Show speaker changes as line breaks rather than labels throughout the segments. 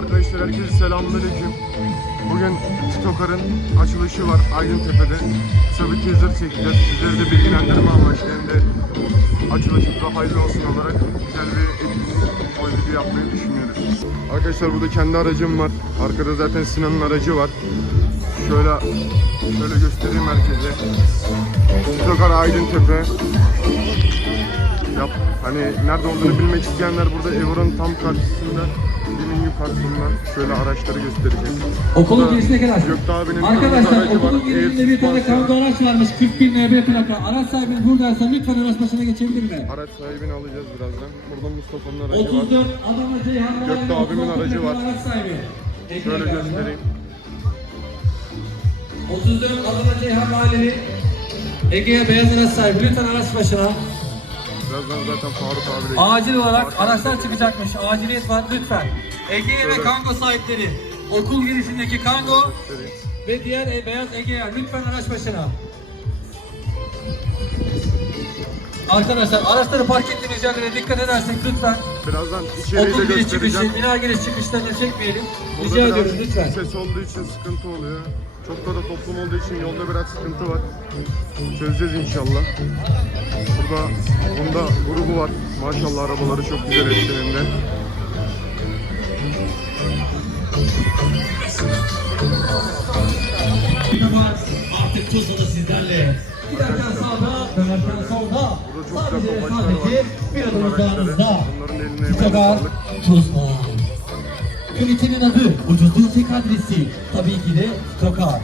Arkadaşlar herkese selamünaleyküm. Bugün Titokar'ın açılışı var Aydıntepe'de. Kısa bir teaser çekeceğiz. Sizleri de bilgilendirme amaçlı hem de açılışı da hayırlı olsun olarak güzel bir etkinlik o video yapmayı düşünüyoruz. Arkadaşlar burada kendi aracım var. Arkada zaten Sinan'ın aracı var. Şöyle şöyle göstereyim herkese. Titokar Aydıntepe. Yap. Hani nerede olduğunu bilmek isteyenler burada Evor'un tam karşısında Yukarısından şöyle araçları gösterecek.
Okulun
Burada
girişine kadar.
Gökte abinin
Arkadaşlar okulun girişinde bir tane kargo araç varmış. 41 NB plaka. Araç sahibiniz buradaysa lütfen araç başına geçebilir mi?
Araç sahibini alacağız birazdan. Burada Mustafa'nın aracı var.
34 Adana Ceyhan
Gökte abimin
36
aracı var.
Araç sahibi. Ekran
Şöyle göstereyim.
34 Adana Ceyhan Mahalleli Ege'ye beyaz araç sahibi. Lütfen araç başına.
Birazdan zaten Faruk abiyle
Acil olarak araçlar çıkacakmış. Aciliyet var lütfen. Ege'ye ve Kango sahipleri. Okul girişindeki Kango ve diğer e, beyaz Ege'ye lütfen araç başına. Arkadaşlar araçları park ettiğiniz yerlere dikkat edersek lütfen.
Birazdan içeriği de
Okul giriş çıkışı,
göstereceğim.
bina giriş çıkışlarını çekmeyelim.
Burada
Rica
biraz
ediyoruz lütfen.
Ses olduğu için sıkıntı oluyor. Çok da, da toplum olduğu için yolda biraz sıkıntı var. Çözeceğiz inşallah. Burada Honda grubu var. Maşallah arabaları çok güzel hepsinin de.
var. Artık Tuzla'da sizlerle. Giderken sağda, dönerken solda. Sadece sadece bir adım
Bunlar araçları.
uzağınızda.
Bunların eline emeğine
Titogar,
sağlık.
Tuzla. Ünitenin adı, ucuzluğun tek adresi. Tabii ki de Tokar.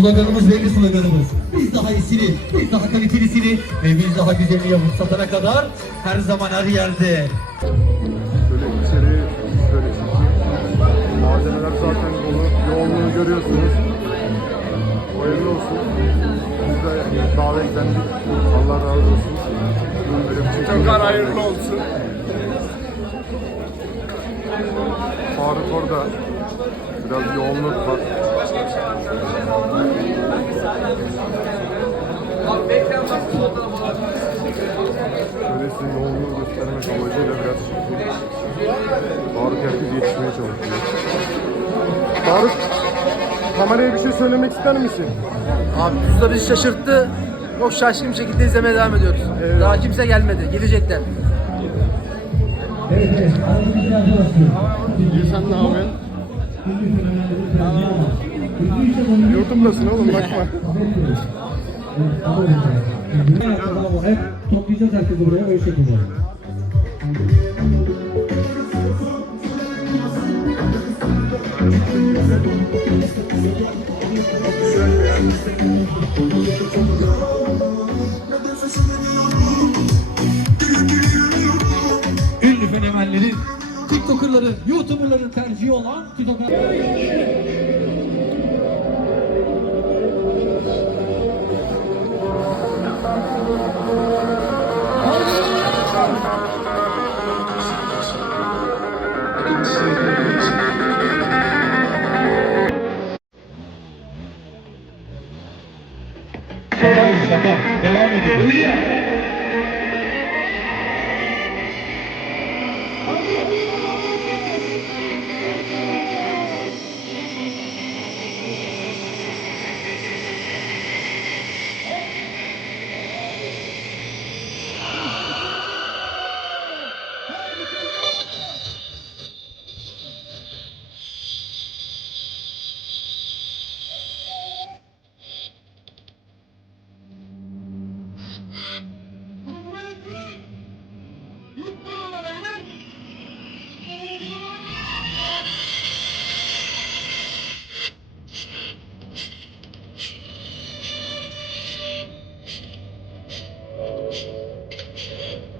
Sloganımız belli sloganımız. Biz daha iyisini, biz daha kalitelisini ve biz daha güzelini yapıp satana kadar her zaman her yerde.
Şöyle içeri şöyle çekeyim. Malzemeler zaten dolu. Yoğunluğu görüyorsunuz. Hayırlı olsun. Biz de davetlendik. Allah razı olsun. Böyle
Çok hayırlı olsun.
Faruk orada. Biraz yoğunluk var. Şöyle size yoğunluğu göstermek amacıyla biraz. Faruk herkes yetişmeye çalışıyor. Faruk, kameraya bir şey söylemek ister misin?
Abi Tuzla bizi şaşırttı. Çok şaşkın bir şekilde izlemeye devam ediyoruz.
Evet.
Daha kimse gelmedi. Gelecekler.
Evet evet,
sen ne yapıyorsun? YouTube'dasın oğlum bakma.
Hep toplayacağız herkesi buraya öyle şekilde. Ünlü fenomenlerin, TikToker'ların, YouTuber'ların tercihi olan TikToker... devam ediyor.